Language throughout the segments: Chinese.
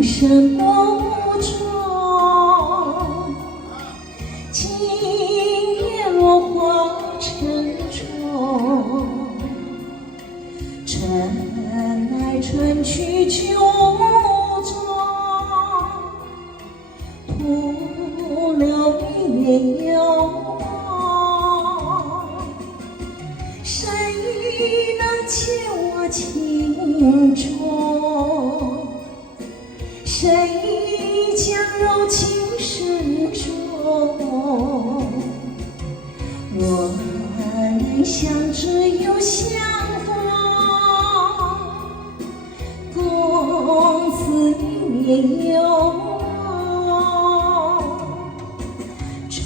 更深不中，今夜落花沉重，春来春去秋踪，徒留一念遥望。谁能解我情衷？谁将柔情始终？我们相知又相逢，共此一念幽梦。春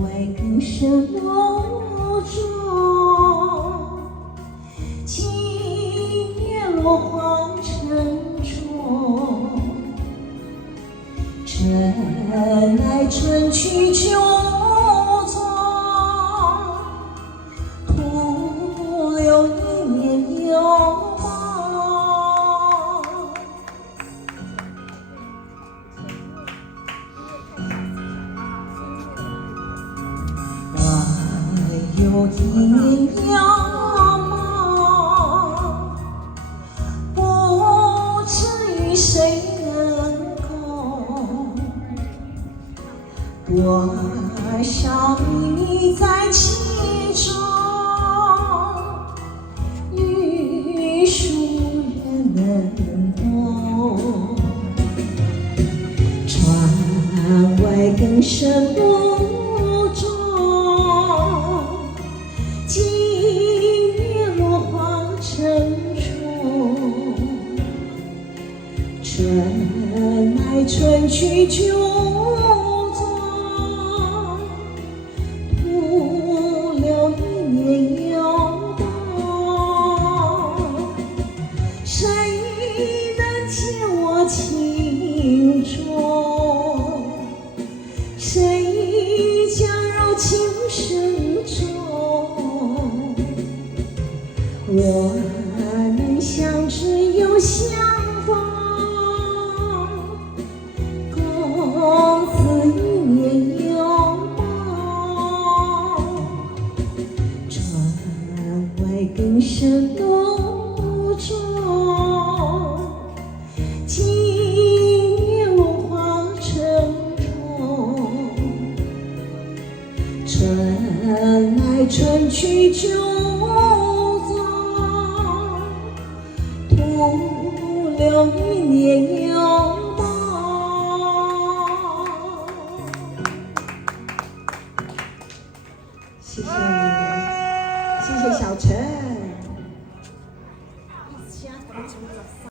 外更深雾中，今夜落花沉重。春来春去秋踪，徒留一念幽梦。我有一念遥梦，不知与谁能共。多少秘密在其中，欲书人能懂。窗外更深不中，今夜落花沉重。春来春去秋踪，徒留一念遥梦。谁能解我情衷？谁将柔情始终？我们相知又相逢，共此一念幽梦。窗外更深不中，今夜落花沉重。春来春去秋踪，徒留一念